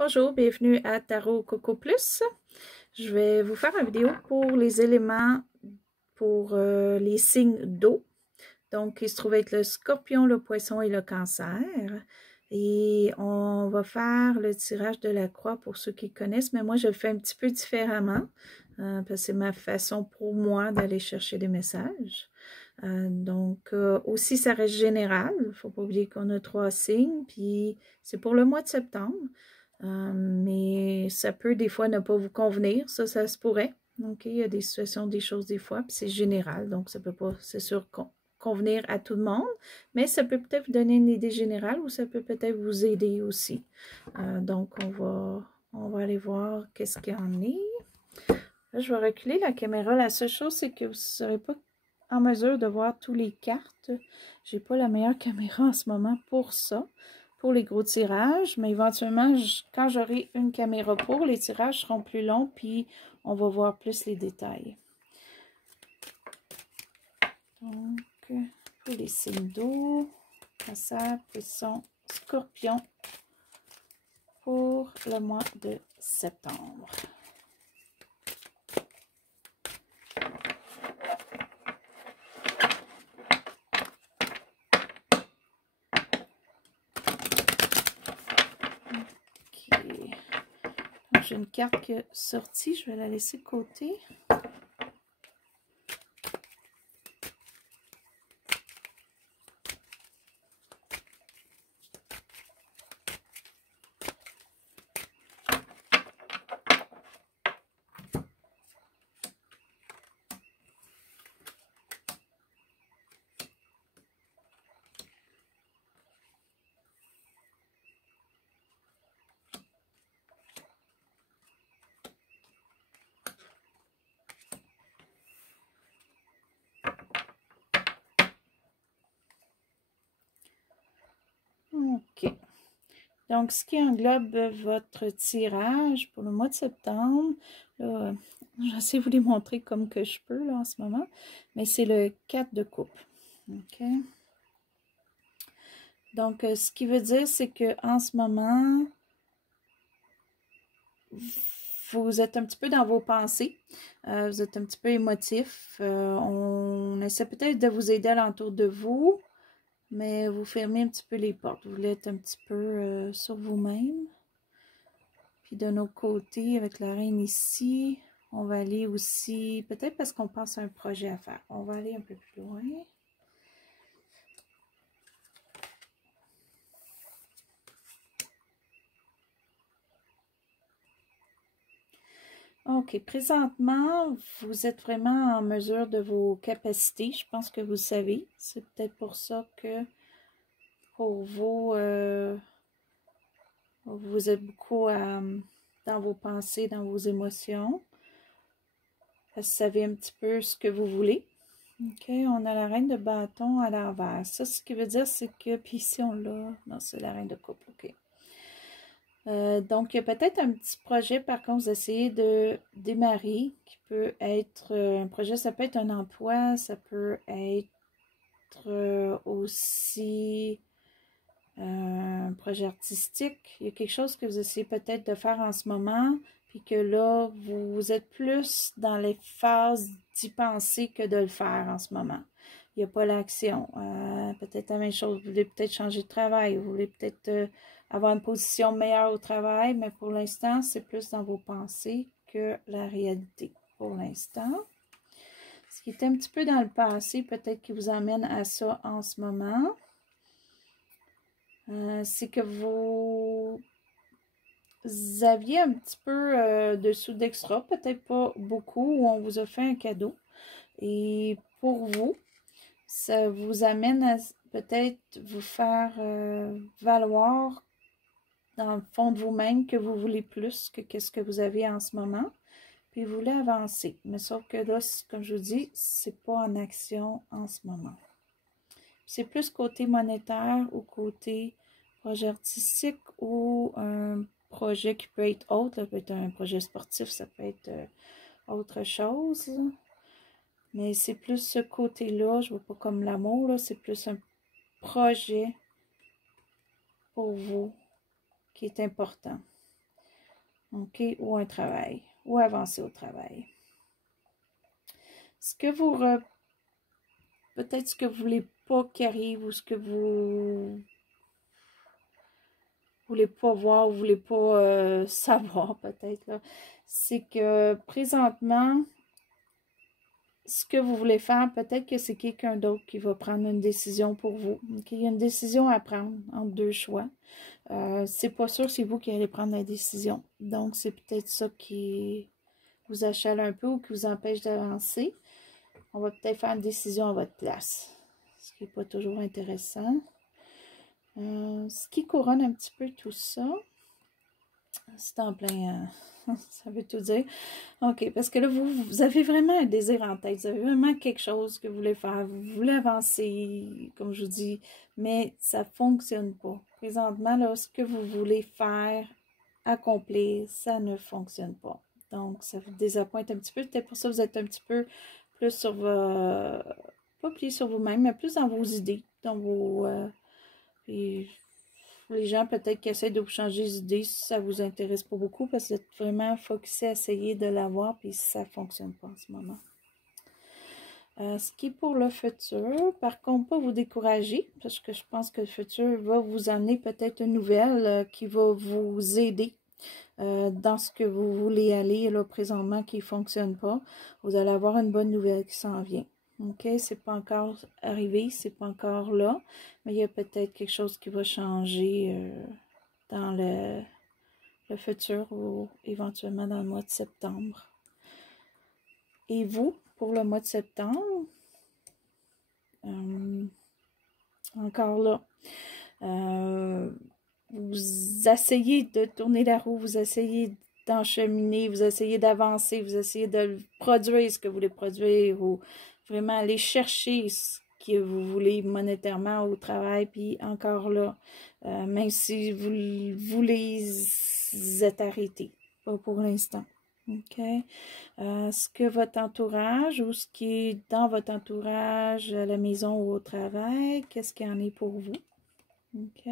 Bonjour, bienvenue à Tarot Coco Plus. Je vais vous faire une vidéo pour les éléments pour les signes d'eau. Donc, il se trouve être le scorpion, le poisson et le cancer. Et on va faire le tirage de la croix pour ceux qui connaissent, mais moi, je le fais un petit peu différemment parce que c'est ma façon pour moi d'aller chercher des messages. Aussi, ça reste général. Il ne faut pas oublier qu'on a 3 signes, puis c'est pour le mois de septembre. Mais ça peut des fois ne pas vous convenir, ça se pourrait. Donc, il y a des situations, des choses des fois, puis c'est général, donc ça peut pas, c'est sûr, convenir à tout le monde, mais ça peut peut-être vous donner une idée générale ou ça peut peut-être vous aider aussi. Donc, on va aller voir qu'est-ce qu'il y en est. Là, je vais reculer la caméra. La seule chose, c'est que vous ne serez pas en mesure de voir toutes les cartes. J'ai pas la meilleure caméra en ce moment pour ça, pour les gros tirages, mais éventuellement, quand j'aurai une caméra pour, les tirages seront plus longs, puis on va voir plus les détails. Donc, pour les signes d'eau, cancer, poisson, scorpion, pour le mois de septembre. J'ai une carte qui est sortie, je vais la laisser de côté. OK. Donc, ce qui englobe votre tirage pour le mois de septembre, j'essaie de vous les montrer comme que je peux là, en ce moment, mais c'est le 4 de coupe. OK. Donc, ce qui veut dire, c'est qu'en ce moment, vous êtes un petit peu dans vos pensées, vous êtes un petit peu émotif. On essaie peut-être de vous aider alentour de vous, mais vous fermez un petit peu les portes. Vous voulez être un petit peu sur vous-même. Puis de nos côtés, avec la reine ici, on va aller aussi, peut-être parce qu'on pense à un projet à faire. On va aller un peu plus loin. OK, présentement, vous êtes vraiment en mesure de vos capacités. Je pense que vous le savez. C'est peut-être pour ça que pour vous, vous êtes beaucoup dans vos pensées, dans vos émotions. Vous savez un petit peu ce que vous voulez. OK, on a la reine de bâton à l'envers. Ça, ce qui veut dire, c'est que, puis ici, on l'a, non, c'est la reine de coupe, OK. Donc, il y a peut-être un petit projet, par contre, vous essayez de démarrer, qui peut être un projet, ça peut être un emploi, ça peut être aussi un projet artistique. Il y a quelque chose que vous essayez peut-être de faire en ce moment, puis que là, vous êtes plus dans les phases d'y penser que de le faire en ce moment. Il n'y a pas l'action. Peut-être la même chose, vous voulez peut-être changer de travail, vous voulez peut-être avoir une position meilleure au travail, mais pour l'instant, c'est plus dans vos pensées que la réalité pour l'instant. Ce qui est un petit peu dans le passé, peut-être qui vous amène à ça en ce moment. C'est que vous aviez un petit peu de sous d'extra, peut-être pas beaucoup, où on vous a fait un cadeau. Et pour vous, ça vous amène à peut-être vous faire valoir dans le fond de vous-même que vous voulez plus que qu'est-ce que vous avez en ce moment. Puis vous voulez avancer. Mais sauf que là, comme je vous dis, c'est pas en action en ce moment. C'est plus côté monétaire ou côté projet artistique ou un projet qui peut être autre. Ça peut être un projet sportif, ça peut être autre chose. Mais c'est plus ce côté-là, je ne vois pas comme l'amour, c'est plus un projet pour vous qui est important. OK, ou un travail, ou avancer au travail. Ce que vous... Peut-être ce que vous voulez pas qu'il arrive ou ce que vous voulez pas voir ou voulez pas savoir peut-être, c'est que présentement, ce que vous voulez faire, peut-être que c'est quelqu'un d'autre qui va prendre une décision pour vous. Okay? Il y a une décision à prendre entre deux choix. C'est pas sûr que c'est vous qui allez prendre la décision. Donc, c'est peut-être ça qui vous achale un peu ou qui vous empêche d'avancer. On va peut-être faire une décision à votre place, ce qui n'est pas toujours intéressant. Ce qui couronne un petit peu tout ça, c'est en plein... ça veut tout dire. OK, parce que là, vous avez vraiment un désir en tête. Vous avez vraiment quelque chose que vous voulez faire. Vous voulez avancer, comme je vous dis, mais ça ne fonctionne pas. Présentement, là, ce que vous voulez faire, accomplir, ça ne fonctionne pas. Donc, ça vous désappointe un petit peu. Peut-être pour ça que vous êtes un petit peu plus sur vos... pas plié sur vous-même, mais plus dans vos idées, dans vos... puis, les gens peut-être qui essaient de vous changer les idées, ça vous intéresse pas beaucoup parce que vous êtes vraiment focusé à essayer de l'avoir, puis ça ne fonctionne pas en ce moment. Ce qui est pour le futur, par contre, pas vous décourager, parce que je pense que le futur va vous amener peut-être une nouvelle qui va vous aider dans ce que vous voulez aller là présentement qui ne fonctionne pas. Vous allez avoir une bonne nouvelle qui s'en vient. OK, c'est pas encore arrivé, c'est pas encore là, mais il y a peut-être quelque chose qui va changer dans le futur ou éventuellement dans le mois de septembre. Et vous, pour le mois de septembre, encore là, vous essayez de tourner la roue, vous essayez d'encheminer, vous essayez d'avancer, vous essayez de produire ce que vous voulez produire ou vraiment aller chercher ce que vous voulez monétairement au travail, puis encore là, même si vous voulez êtes arrêté, pas pour l'instant. OK? Ce que votre entourage ou ce qui est dans votre entourage, à la maison ou au travail, qu'est-ce qu'il y en est pour vous? OK?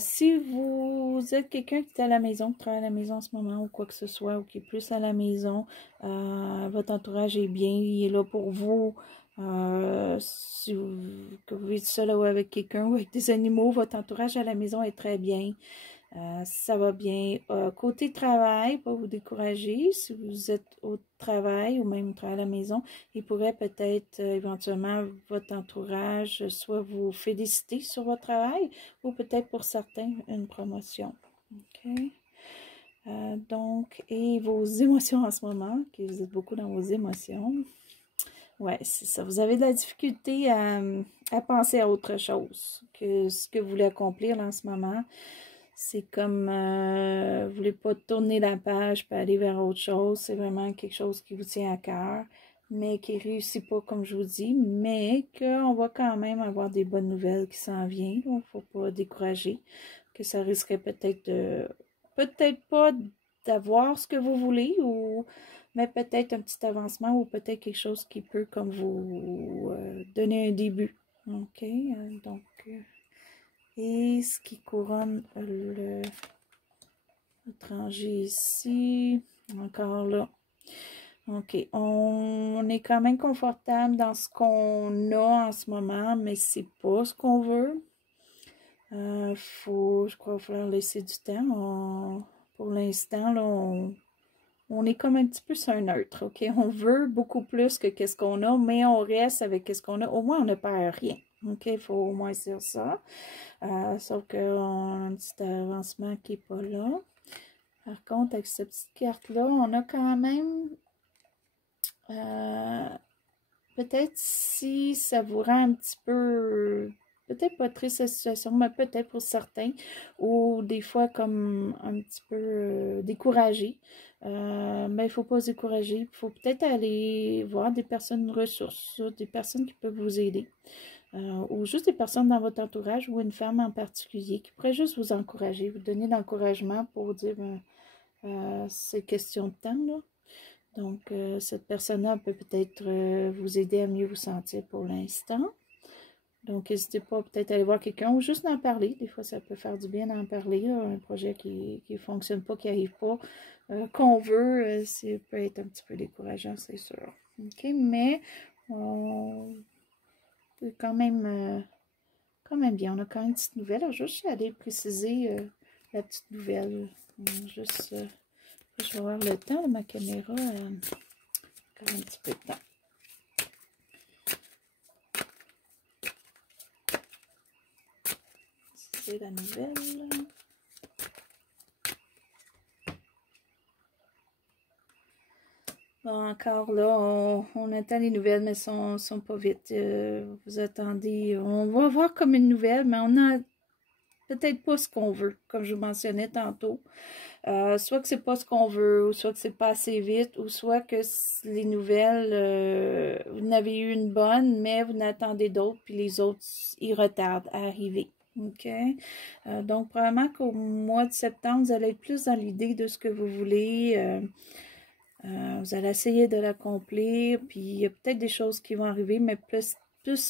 Si vous êtes quelqu'un qui est à la maison, qui travaille à la maison en ce moment ou quoi que ce soit, ou qui est plus à la maison, votre entourage est bien, il est là pour vous. Si que vous êtes seul ou avec quelqu'un ou avec des animaux, votre entourage à la maison est très bien. Ça va bien. Côté travail, pas vous décourager. Si vous êtes au travail ou même à la maison, il pourrait peut-être éventuellement votre entourage soit vous féliciter sur votre travail ou peut-être pour certains une promotion. OK? Donc, et vos émotions en ce moment, que vous êtes beaucoup dans vos émotions. Ouais, c'est ça. Vous avez de la difficulté à penser à autre chose que ce que vous voulez accomplir là, en ce moment. C'est comme, vous ne voulez pas tourner la page pour aller vers autre chose. C'est vraiment quelque chose qui vous tient à cœur, mais qui ne réussit pas, comme je vous dis, mais qu'on va quand même avoir des bonnes nouvelles qui s'en viennent. Il ne faut pas décourager, que ça risquerait peut-être pas d'avoir ce que vous voulez, mais peut-être un petit avancement ou peut-être quelque chose qui peut comme vous donner un début. OK? Donc... et ce qui couronne l'étranger ici, encore là. OK, on est quand même confortable dans ce qu'on a en ce moment, mais c'est pas ce qu'on veut. Je crois qu'il va falloir laisser du temps. Pour l'instant, là, on est comme un petit peu sur un neutre, OK? On veut beaucoup plus que qu'est-ce qu'on a, mais on reste avec qu'est-ce qu'on a. Au moins, on ne perd rien. OK, il faut au moins dire ça. Sauf qu'on a un petit avancement qui n'est pas là. Par contre, avec cette petite carte-là, on a quand même... peut-être si ça vous rend un petit peu... peut-être pas triste la situation, mais peut-être pour certains, ou des fois comme un petit peu découragé. Mais il ne faut pas se décourager. Il faut peut-être aller voir des personnes ressources, des personnes qui peuvent vous aider. Ou juste des personnes dans votre entourage ou une femme en particulier qui pourrait juste vous encourager, vous donner l'encouragement pour vous dire c'est question de temps, là. Donc, cette personne-là peut peut-être vous aider à mieux vous sentir pour l'instant. Donc, n'hésitez pas peut-être à aller voir quelqu'un ou juste d'en parler. Des fois, ça peut faire du bien d'en parler. Là. Un projet qui ne fonctionne pas, qui n'arrive pas, qu'on veut, ça peut être un petit peu décourageant, c'est sûr. OK, mais c'est quand même bien. On a quand même une petite nouvelle. Alors, je vais juste aller préciser la petite nouvelle. Juste, je vais avoir le temps de ma caméra. Encore un petit peu de temps. C'est la nouvelle. Bon, encore là, on attend les nouvelles, mais sont pas vite. Vous attendez. On va voir comme une nouvelle, mais on a peut-être pas ce qu'on veut, comme je vous mentionnais tantôt. Soit que c'est pas ce qu'on veut, ou soit que c'est pas assez vite, ou soit que les nouvelles, vous en avez eu une bonne, mais vous en attendez d'autres, puis les autres, ils retardent à arriver. OK? Donc, probablement qu'au mois de septembre, vous allez être plus dans l'idée de ce que vous voulez. Vous allez essayer de l'accomplir, puis il y a peut-être des choses qui vont arriver, mais plus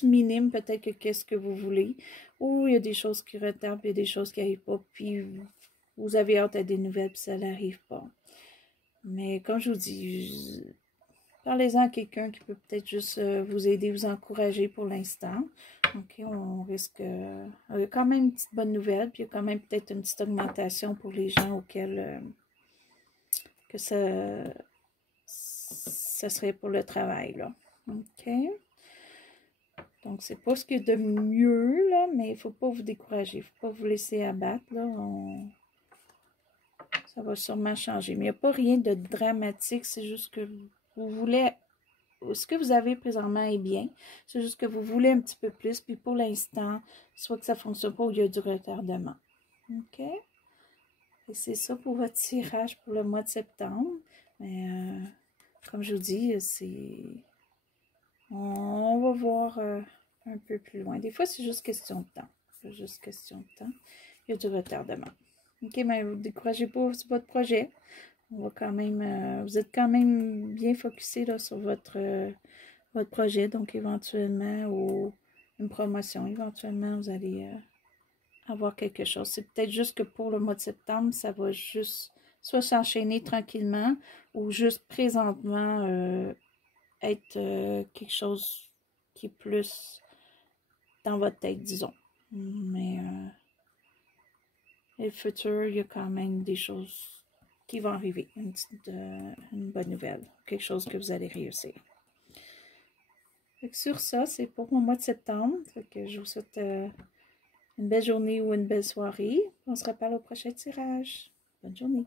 minimes peut-être que qu'est-ce que vous voulez. Ou il y a des choses qui retardent, puis il y a des choses qui n'arrivent pas, puis vous avez hâte à des nouvelles, puis ça n'arrive pas. Mais comme je vous dis, parlez-en à quelqu'un qui peut peut-être juste vous aider, vous encourager pour l'instant. OK, on risque... il y a quand même une petite bonne nouvelle, puis il y a quand même peut-être une petite augmentation pour les gens auxquels que ça serait pour le travail, là. OK? Donc, c'est pas ce qu'il y a de mieux, là, mais il ne faut pas vous décourager. Il ne faut pas vous laisser abattre, là. Ça va sûrement changer. Mais il n'y a pas rien de dramatique. C'est juste que vous voulez... Ce que vous avez présentement est bien. C'est juste que vous voulez un petit peu plus. Puis pour l'instant, soit que ça ne fonctionne pas ou il y a du retardement. OK? Et c'est ça pour votre tirage pour le mois de septembre. Mais... comme je vous dis, on va voir un peu plus loin. Des fois, c'est juste question de temps. C'est juste question de temps. Il y a du retardement. OK, mais vous ne découragez pas sur votre projet. On va quand même, vous êtes quand même bien focusé là, sur votre projet. Donc, éventuellement, ou une promotion, éventuellement, vous allez avoir quelque chose. C'est peut-être juste que pour le mois de septembre, ça va juste soit s'enchaîner tranquillement ou juste présentement être quelque chose qui est plus dans votre tête, disons. Mais le futur, il y a quand même des choses qui vont arriver. Une bonne nouvelle. Quelque chose que vous allez réussir. Fait que sur ça, c'est pour mon mois de septembre. Fait que je vous souhaite une belle journée ou une belle soirée. On se reparle au prochain tirage. Bonne journée.